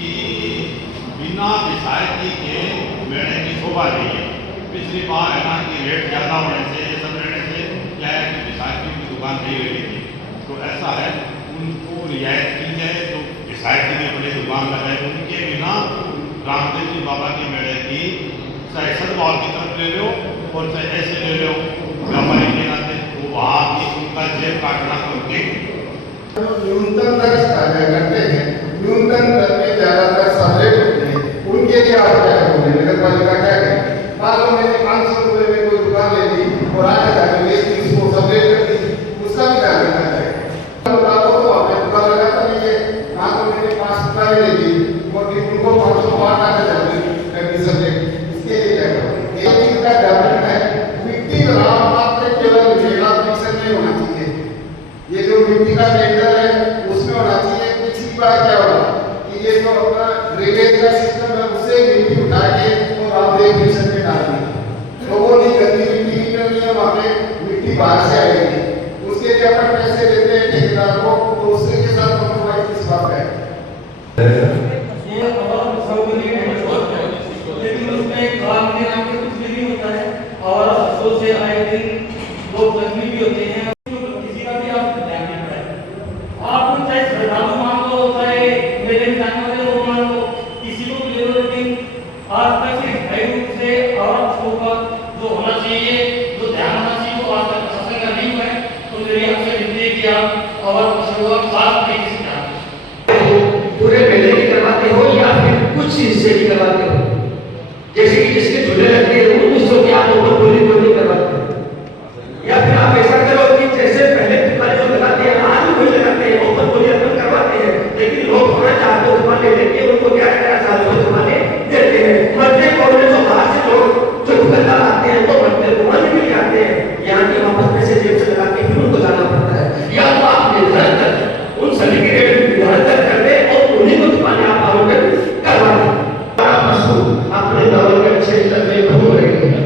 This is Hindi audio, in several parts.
कि बिना विसाखी के मेले की शोभा नहीं है। पिछली बार है ना कि रेट ज़्यादा होने से ये सब रहने से क्या है कि विसाखी की दुकान नहीं लगी थी, तो ऐसा है उनको रियायत की जाए। जो विसाखी में अपनी दुकान लगाए उनके बिना रामदेव जी बाबा के मेले की चाहे सदभाव की तरफ ले लो और चाहे ऐसे ले लो व्यापारी के नाते, तो वहाँ भी उनका जेब काटना करते न्यूनतम दर करते हैं। न्यूनतम दर में ज्यादातर सब रेट होते हैं, उनके लिए आप क्या करोगे? नगर पालिका क्या करेगी? मान लो मैंने 500 रुपये में कोई दुकान ले ली और आगे जाकर इसको सब रेट कर दी, उसका भी ध्यान रखना चाहिए। तो आपने दुकान लगाता नहीं है, मान लो मैंने 5 रुपये ले ली और उनको 508 आगे जाकर सब रेट, इसके लिए क्या करोगे? एक चीज का ध्यान रखना है, मिट्टी राम मात्र केवल मेला फिक्सन नहीं होना चाहिए। ये जो मिट्टी का टेंडर है उसमें होना चाहिए। पिछली बार क्या हुआ कि ये जो अपना ड्रेनेज का सिस्टम है उससे मिट्टी उठा के और आप एक मिशन में डाल दी, तो वो नहीं गंदी मिट्टी निकलनी है, वहाँ पे मिट्टी बाहर से आएगी, उसके लिए अपन पैसे देते हैं ठेकेदार को, तो उसके के साथ कॉम्प्रोमाइज किस बात है? लेकिन उसमें काम के नाम पे कुछ भी नहीं होता है और अफसोस से आए दिन लोग जख्मी भी होते हैं। किसी का भी आप ध्यान नहीं रखा है। आप चाहे श्रद्धालु मान लो, चाहे मेरे में जाने वाले लोग मान लो, किसी को भी ले लो, लेकिन आज तक स्थायी रूप से और का जो होना चाहिए, जो ध्यान होना चाहिए, वो आज तक प्रशासन का नहीं हुआ है। तो मेरी आपसे विनती है कि आप और बात नहीं पूरे मेले की करवाते हो या फिर कुछ हिस्से की करवाते हो? जैसे कि जिसके झूले लगते हैं उन हिस्सों की आप ऊपर बोली बोली करवाते हो, या फिर आप ऐसा करो कि जैसे पहले दुकान जो लगाते हैं आज भी वही लगाते हैं, ऊपर बोली अपन करवाते हैं, लेकिन लोग थोड़ा चाहते दुकान ले लेते हैं, उनको क्या करा साल में दुकानें देते हैं। मध्य कोने जो बाहर से लोग जो दुकानदार आते हैं तो मध्य दुकान भी ले आते हैं, यहाँ की वापस पैसे जेब से लगा के फिर उनको जाना पड़ता है। या तो आप निर्धारित कर उन सभी के रेट निर्धारित कर दे और उन्हीं को दुकानें आप आवंटन करवा दें। अपने डेवलपमेंट सेंटर में घूम रहे हैं,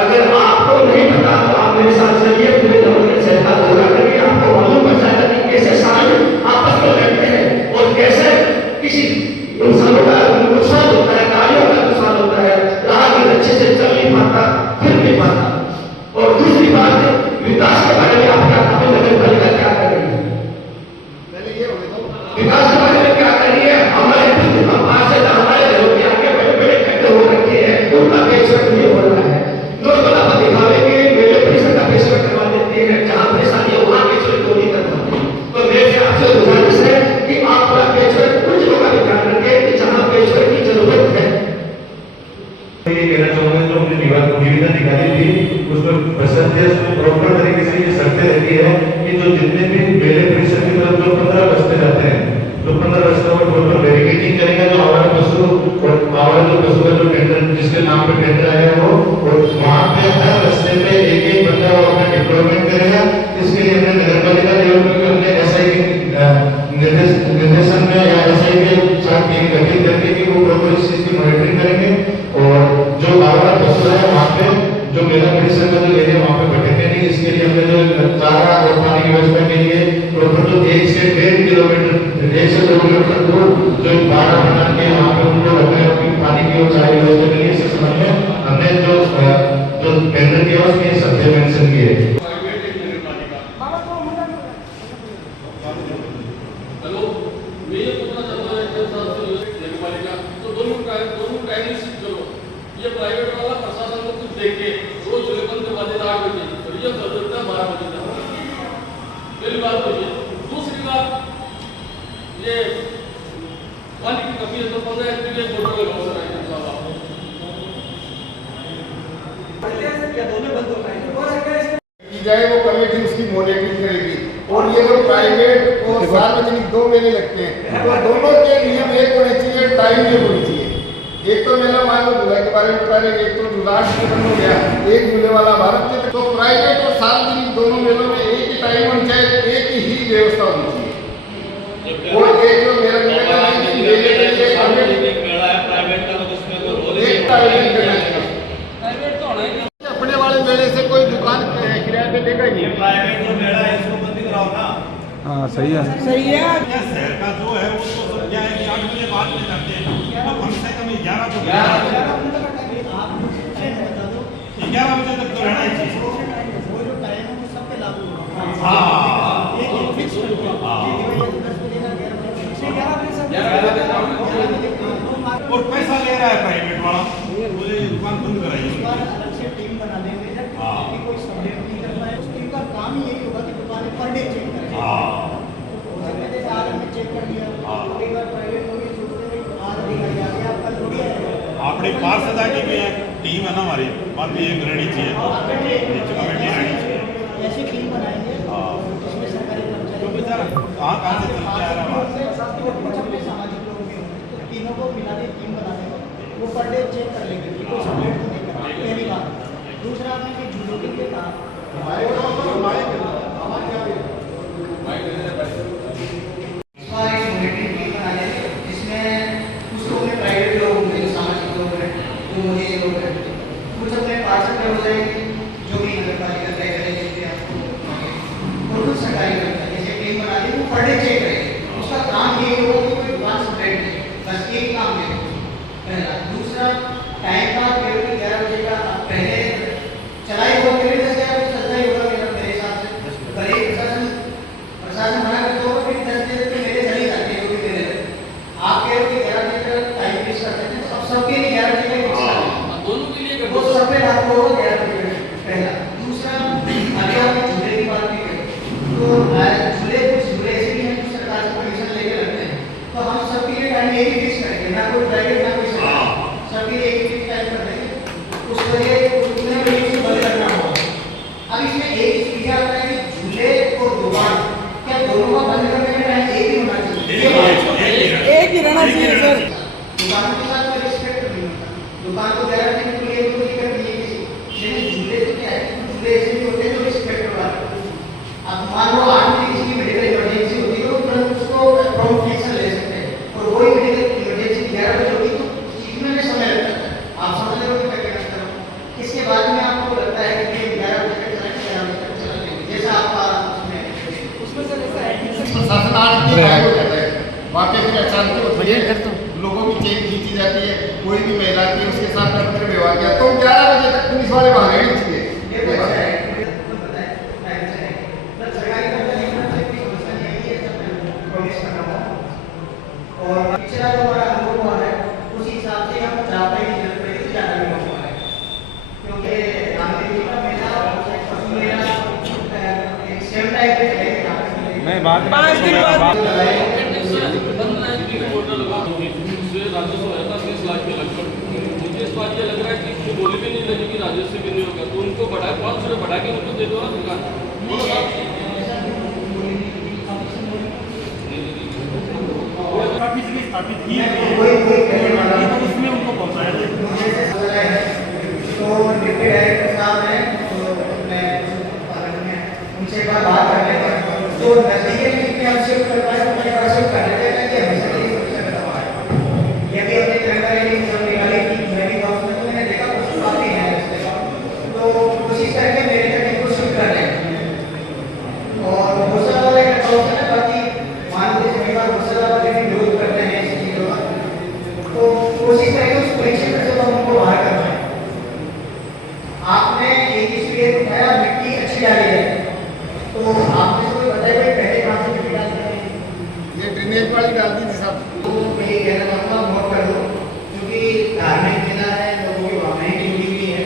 अगर आपको नहीं पता तो आप मेरे साथ चलिए, पूरे डेवलपमेंट सेंटर घूमा करिए, आपको मालूम पड़ जाएगा कि कैसे सारे आपस में लड़ते हैं और कैसे किसी इंसानों का नुकसान होता है, गाड़ियों का नुकसान होता है, राहगीर अच्छे से चल नहीं पाता, फिर नहीं पाता। और दूसरी बात, विकास के बारे में आप क्या अपने नगर पालिका क्या कर रही है? विकास के बारे में क्या कर रही है? हमारे पास से हमारे घरों के आगे बड़े बड़े खड्डे हो रखे हैं, उनका पेशवेट नहीं हो रहा है। लोग बड़ा दिखावे के मेले परिसर का पेशवेट करवा देते हैं, जहाँ परेशानी है वहाँ पेशवेट को नहीं करवाते। तो मेरे आपसे गुजारिश है कि आप अपना पेशवेट कुछ लोगों का ध्यान रखें कि जहाँ पेशवेट की जरूरत है। ये कहना चाहूँगा जो हमने निविदा निकाली थी उसमें प्रॉपर तरीके से ये शर्तें रहती है कि जो जितने भी मेले परिसर की तरफ जो 15 रास्ते जाते हैं, जो 15 रास्तों में टोटल बैरिकेडिंग करेगा, जो आवारा पशु और आवारा जो पशु का जो टेंडर जिसके नाम पे टेंडर आया हो, और वहाँ पे हर रास्ते पे एक बंदा अपना डिप्लॉयमेंट करेगा। इसके लिए हमने नगर पालिका लेवल पर हमने SI के निर्देशन में या SI के साथ टीम गठित करके कि वो प्रॉपर इस चीज की मॉनिटरिंग करेंगे और जो आवारा पशु है वहाँ पे जो मेला परिसर का जो एरिया वहाँ पे भटकने नहीं, इसके लिए हमने जो चारा और पानी की व्यवस्था के लिए प्रॉपर जो 1 से 1.5 किलोमीटर 1 से 2 किलोमीटर दूर जो बाड़ा बना के वहाँ पे उनको रखने और पानी की और चारा व्यवस्था के लिए इस समय में हमने जो टेंडर किया उसमें शर्तें मेंशन की है। ये प्राइवेट वाला प्रशासन को कुछ देखे रोज झूले बंद करवा देता 8 बजे, तो ये कर देता 12 बजे तक। पहली बात तो ये। दूसरी बात, ये पानी की कमी है तो 15 एमपी के मोटर का लॉस है जाए, वो कमेटी उसकी मॉनिटरिंग करेगी। और ये जो प्राइवेट और सार्वजनिक 2 मेले लगते हैं तो दोनों के नियम एक होने चाहिए, टाइम एक होनी चाहिए। एक तो मेला मान लो झूला के बारे में बता रहे, एक तो लास्ट में बंद हो गया, एक झूले वाला भारत के, तो प्राइवेट और सार्वजनिक दोनों मेलों में एक ही टाइम होनी चाहिए, एक ही व्यवस्था होनी चाहिए। और एक जो मेरा मेले का अपने वाले मेले से कोई दुकान किराए पे देगा ही। प्राइवेट जो मेला है इसको बंद कराओ ना। हाँ सही है। शहर का जो है उसको समझाएं कि 8 बजे बाद में जाते हैं तो कम से कम 11 तो 11 11 बजे तक तो रहना ही चाहिए। हाँ और पैसा ले रहा है प्राइवेट वाला, मुझे दुकान बंद कराइए। हाँ हाँ अपनी पार्षदा की भी एक टीम है ना हमारी, बाकी एक रहनी चाहिए, नीचे कमेटी रहनी चाहिए। ऐसी टीम बनाएंगे हाँ जिसमें सरकारी तो बेचारा कहाँ से चल के आ रहा है वहाँ से। सामाजिक लोग भी होंगे तो तीनों को मिला के टीम बना देंगे, वो पर डे चेक कर लेंगे कि कोई सबमिट तो नहीं करा, पहली बात। दूसरा आपने कि झूठों के कहा जिसमें कुछ लोग प्राइवेट लोग होंगे, सामाजिक लोग हैं, जो मुझे लोग हैं, कुछ अपने पार्षद में हो जाएंगे जो भी नगर पालिका तय करेगी कि आपको, और कुछ सरकारी कर्मचारी जैसे टीम बना दी वो पर डे चेक करेंगे। उसका काम ये होगा कि कोई दुकान सेपरेट नहीं, बस एक काम है पहला। दूसरा टाइम का केवल 11 बजे का पहले चलाई हुआ केवल 10 बजे चलता ही होगा मेरे हिसाब से। भले ही प्रशासन मना करते होगा फिर 10 बजे तक मेरे चली जाती है, जो भी मेरे आप कह रहे हो कि 11 बजे तक टाइम फिक्स करते हैं, सब सबके लिए 11 बजे का फिक्स करते हैं, दोनों के लिए वो सब पे रात को 11 बजे पहला। दूसरा अगर आपने झूले की बात की तो झूले कुछ झूले ऐसे भी हैं जो सरकार से परमिशन लेके लगते हैं, तो हम सबके लिए टाइम एक ही फिक्स करेंगे, ना कोई प्राइवेट ना कोई सरकारी, सबके लिए एक ही फिक्स टाइम कर देंगे। उस वजह उतने बजे से बंद करना होगा। अब इसमें एक चीज क्या आता है कि झूले और दुकान क्या दोनों का बंद करने में टाइम एक ही होना चाहिए? एक ही रहना चाहिए सर। दुकान के साथ कोई रिस्पेक्ट नहीं होता, दुकान को 11 बजे खुली है तो दिक्कत नहीं है किसी, लेकिन झूले तो क्या है, झूले ऐसे भी होते हैं जो रिस्पेक्ट वाले। अब मान लो 8 बजे किसी की मेडिकल इमरजेंसी होती है तो तुरंत उसको प्रॉम्प्ट फिक्सन ले सकते हैं, और वही मेडिकल इमरजेंसी 11 बजे होगी तो चीज में समय लगता है। आप समझ रहे हो कि मैं क्या कहना चाह रहा हूँ? इसके बाद में आपको लगता है कि 11 बजे तक चलाएं, 11 बजे तक चलाएंगे, जैसा आपका उसमें से जैसा प्रशासन आज भी गायब हो जाता है, वहाँ पे फिर अचानक लोगों की चेन खींची जाती है, कोई भी महिला थी उसके साथ अभद्र व्यवहार किया तो 11 बजे तक पुलिस वाले बाहर नहीं चाहिए। ये तो अच्छा है, बिल्कुल पता है, टाइम से है। बस सरकारी कर्मचारी में से कोई समस्या नहीं है, ये सब मैं प्रॉमिस कर रहा हूँ। और पिछला जो हमारा अनुभव हुआ है उसी हिसाब से हम ज़्यादा ही जरूरत पड़ेगी तो ज़्यादा भी हुआ है, क्योंकि रामदेव जी का मेला परसों मेला एक सेम टाइप पे चलेगा। मैं बाद में 5 दिन बाद राजस्व रहता 30 लाख के लगभग। मुझे इस बात ये लग रहा है कि जो बोली भी नहीं लगी कि राजस्व भी नहीं होगा, तो उनको बढ़ा 500 रुपये बढ़ा के उनको दे दो ना दुकान। स्थापित की है कोई कहने वाला तो उसमें उनको पहुंचाया जाए। तो डिप्टी डायरेक्टर साहब हैं तो मैं उनसे एक बार बात कर लेंगे, तो नजदीकी में हम शिफ्ट कर पाए तो मैं शिफ्ट कर लेते हैं कि हमेशा यही समस्या खत्म हो रहा है। ये भी अपने तिरंगा रैली सब निकाली थी, मैं भी गाँव में मैंने देखा कुछ काफी है इससे, तो कोशिश करके मेरे तक इनको शिफ्ट कर लें। और गुस्सा वाले का गाँव से बाकी मान लीजिए कई बार गुस्सा वाले भी विरोध करते हैं इस चीज़ों का, तो कोशिश करेंगे उस परीक्षण से तो हमको बाहर करना है। आपने एक इसलिए उठाया मिट्टी अच्छी डाली है, तो आपने कोई बताया भाई पहले कहाँ से मिट्टी डालते हैं? ये ड्रेनेज वाली डाल दी थी साहब। तो मैं ये कहना चाहूँगा नोट कर लो, क्योंकि धार्मिक मेला है, लोगों की भावनाएं जुड़ी हुई है,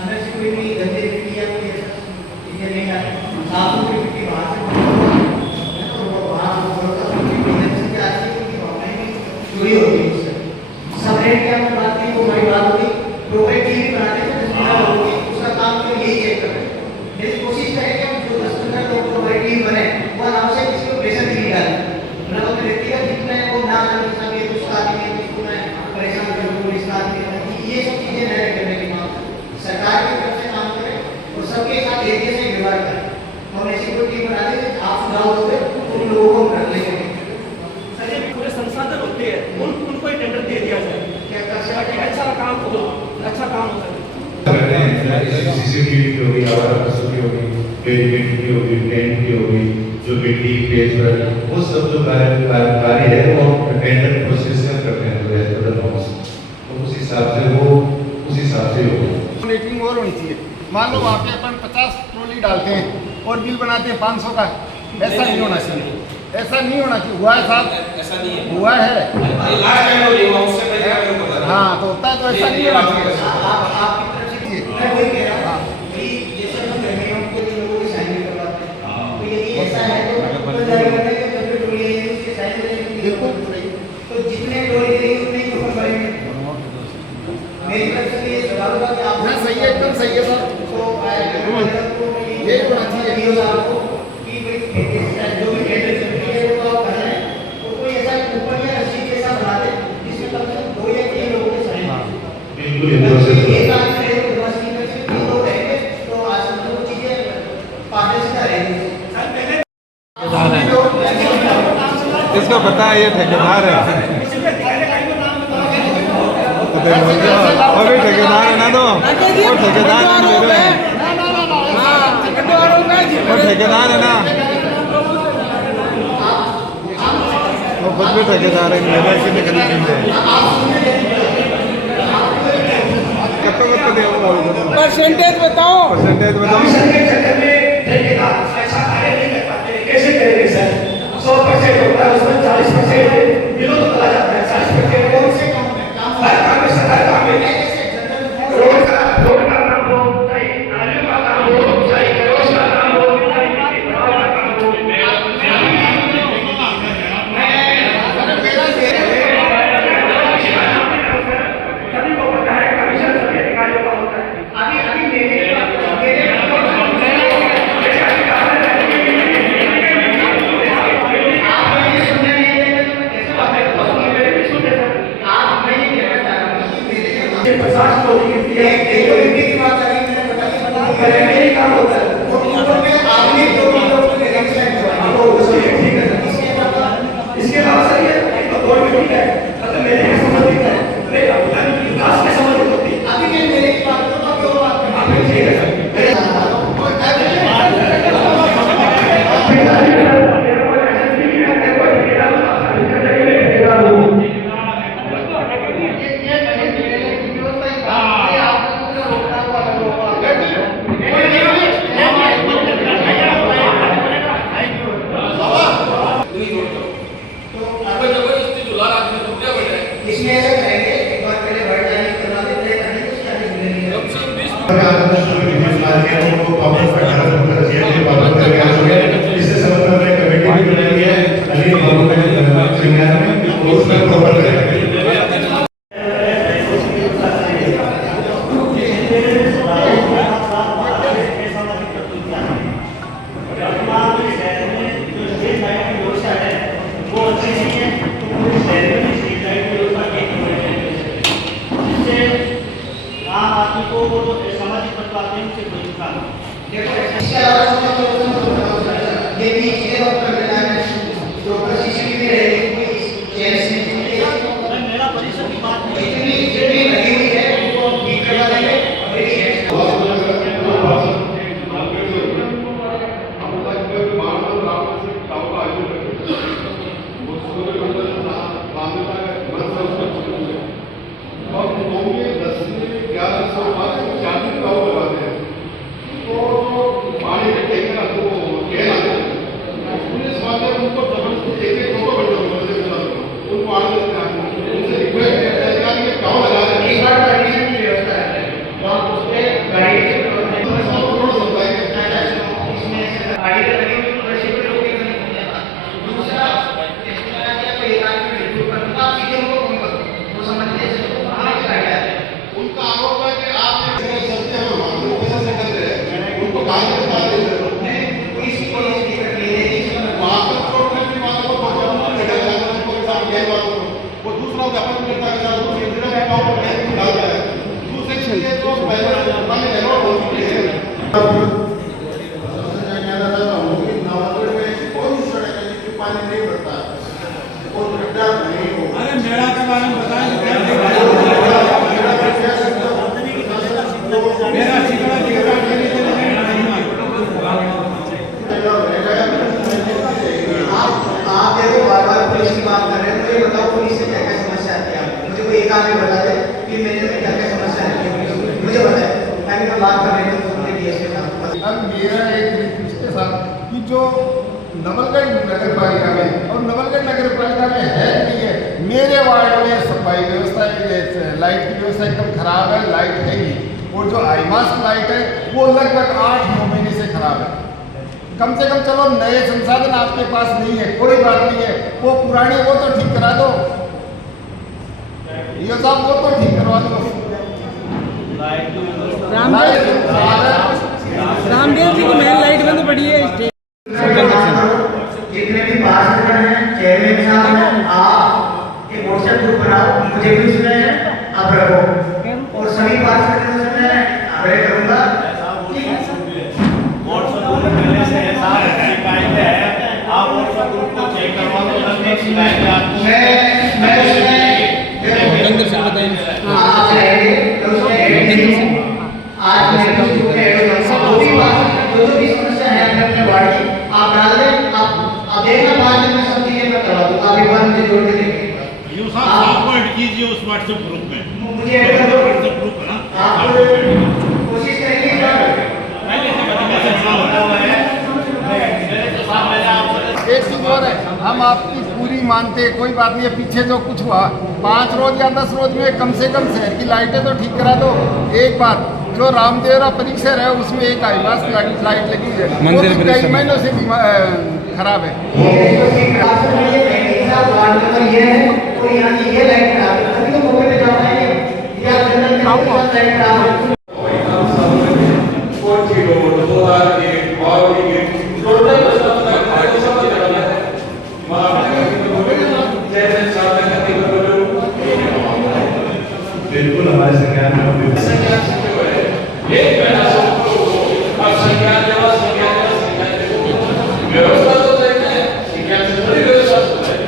अंदर से कोई भी गंदी मिट्टी या कोई ऐसा चीजें नहीं डालें, साफ सुथरी मिट्टी बाहर से तो वहाँ भावनाएं भी जुड़ी होती है उससे। सब रेट की आपने बात की वो बड़ी बात होगी, प्रोग्रेस टीवी बनाने से 10-15 लोगों की उसका काम तो यही चेक करना है। मेरी कोशिश करेंगे हम जो 10-15 लोग हमारी टीम बने वो आराम से किसी को प्रेशर नहीं डालें, मतलब अपने व्यक्तिगत जितने वो ना ये दूसरा आदमी है जिसको मैं परेशान कर दूँ, इसका आदमी है, ये सब चीज़ें न करने की मांग सरकार की तरफ से काम करें और सबके साथ एक जैसे व्यवहार करें। हम ऐसी कोई टीम बना दें आप सुझाव दोगे तो उन लोगों को हम रख लेंगे। सर ये पूरे संसाधन होते हैं उनको ही टेंडर दे दिया जाए, क्या कर ताकि सकते हैं? अच्छा काम हो, अच्छा काम हो सके। सीसीटीवी की होगी, आवारा बसों की होगी, बैरिकेड की होगी, टेंट की होगी, जो बिल्डिंग पेज पर वो सब जो कार्य है वो टेंडर प्रोसेस में होनी चाहिए। मान लो वहाँ पे अपन 50 ट्रॉली डालते हैं और बिल बनाते हैं 500 का, ऐसा नहीं होना चाहिए, ऐसा नहीं होना चाहिए। हुआ है साहब, ऐसा नहीं है। हुआ है। लास्ट टाइम हो हुआ, उससे पहले का मेरे को पता था। हाँ, तो होता है, तो ऐसा नहीं होना चाहिए। आपकी तरफ से मैं वही कह रहा हूँ कि जैसे हम गर्मियों के लिए लोगों की साइन करवाते हैं, तो यदि ऐसा है तो ऊपर जारी करने के जब भी टोली है उसके साइन करेंगे, बिल्कुल। तो जितने टोली है उतने ही ऊपर करेंगे। मेरी तरफ से ये सवाल होगा कि आप ना सही है, एकदम सही है सर। तो ये होना चाहिए। कि भाई जो भी टेंडर चल रही है वो आप कर रहे हैं, तो कोई ऐसा ऊपर या रस्सी के साथ बना दे जिसमें कम से कम 2 या 3 लोगों के साइन हों। एक आदमी रहे तो 10 की तरफ से 3 लोग रहेंगे, तो आज तो वो चीजें पारदर्शिता रहेगी। इसको पता है ये ठेकेदार है, अभी ठेकेदार है ना, तो वो ठेकेदार है, वो ठेकेदार है ना, वो खुद भी ठेकेदार है, लेबर की निकली परसेंटेज बताओ। परसेंटेज बताओ। कमीशन के चक्कर में ठेकेदार ऐसा कार्य नहीं कर पाते, कैसे करेंगे सर? 100% होता है, उसमें 40% बिलों तो चला जाता है, 40% कौन से काम में? हर काम में, सरकार काम में, रोड का काम हो, चाहे नालियों का काम हो, चाहे कैरोस का काम हो, चाहे मिट्टी बनाने का काम हो, सभी को पता है कमीशन सभी अधिकारियों का होता है। अभी मेरे काम होता है इसके अलावा सर ये तो ठीक है, मतलब मेरे के संबंधित है, मेरे विकास के संबंधित होती है। अभी मैं मेरे की बात करूँ तो क्यों बात करें? ठीक है सर। जबरदस्ती झूला रखने तो क्या बैठा है? इसमें ऐसा करेंगे, एक बार पहले भर जाने करवा दे, तय करने को उसके आगे मिलेंगे। कम से कम 20 इससे संबंध में कमेटी भी बनाई है, अली बाबू के सेमिनार में उसमें प्रॉपर करेंगे। इसके अलावा ये भी चीजें और कर देना है, तो सीसीटीवी रहेगी कोई चेयर्स में मेरा परिसर की बात जितनी लगी हुई है उनको ठीक करवा देंगे। अरे मेरा के बारे में बताएं। मेरा चिकड़ा चिकड़ा आप देखो बार-बार पुलिस की बात कर रहे हैं, मुझे बताओ पुलिस से क्या क्या समस्या आती है? मुझे कोई एक आदमी बता दे कि मेरे में क्या क्या समस्या आती है, मुझे बताए, ताकि मैं बात जो नवलगढ़ नगर पालिका में, और नवलगढ़ नगर पालिका में है नहीं है, मेरे वार्ड में सफाई व्यवस्था, लाइट की व्यवस्था एकदम खराब है, लाइट है ही, और जो आईमास्क लाइट है वो लगभग 8-9 महीने से खराब है। कम से कम चलो नए संसाधन आपके पास नहीं है, कोई बात नहीं है, वो पुराने वो तो ठीक करा दो, ये साहब वो तो ठीक करवा दो। रामदेव जी की महल लाइट बंद पड़ी है। जितने भी पार्षद हैं, चेयरमैन साहब हैं, आप एक व्हाट्सएप ग्रुप बनाओ, मुझे भी उसमें आप रखो, और सभी पार्षद को उसमें आग्रह करूंगा कि व्हाट्सएप ग्रुप पहले से है साहब, शिकायत है, आप व्हाट्सएप ग्रुप को चेक करवा दो, उधर एक शिकायत है आपको। मैं उसमें आप रहेंगे तो उसमें आज मैं जो भी समस्या है अपने वार्ड की आप डाल दें, आप देखना 5 दिन में सब चीजें मैं करवा दूंगा, आप एक बार मुझे जोड़ के देंगे। यूँ साहब आपको ऐड कीजिए उस व्हाट्सएप ग्रुप में, मुझे ऐड कर दो, व्हाट्सएप ग्रुप है ना, आप कोशिश करेंगे एक चीज और है, हम आपकी पूरी मानते हैं, कोई बात नहीं है, पीछे जो कुछ हुआ 5 रोज या 10 रोज में कम से कम शहर की लाइटें तो ठीक करा दो। एक बात, जो रामदेवरा परिसर है उसमें एक आईमास लाइट लगी है, वो तो कई महीनों से खराब है। वार्ड नंबर ये है और यहाँ की ये लाइट खराब है, अभी तो मौके पे जा पाएंगे या जनरल में लाइट खराब है। बिल्कुल हमारे संज्ञान में व्यवस्था तो देखते हैं, शिकायत से थोड़ी व्यवस्था होता है।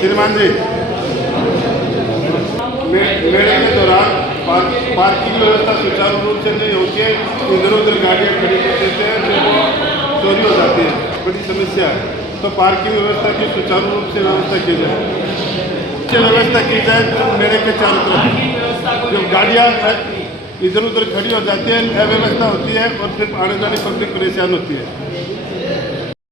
श्रीमान जी, मेले के दौरान पार्किंग व्यवस्था सुचारू रूप से नहीं होती है, इधर उधर गाड़ियाँ खड़ी कर देते हैं, तो वो चोरी हो जाती है, बड़ी समस्या है। तो पार्किंग व्यवस्था की सुचारू रूप से व्यवस्था की जाए, व्यवस्था की जाए तो मेले के चारों तरफ जो गाड़ियाँ इधर उधर खड़ी हो जाती है, अव्यवस्था होती है और फिर आने जाने पब्लिक परेशान होती है।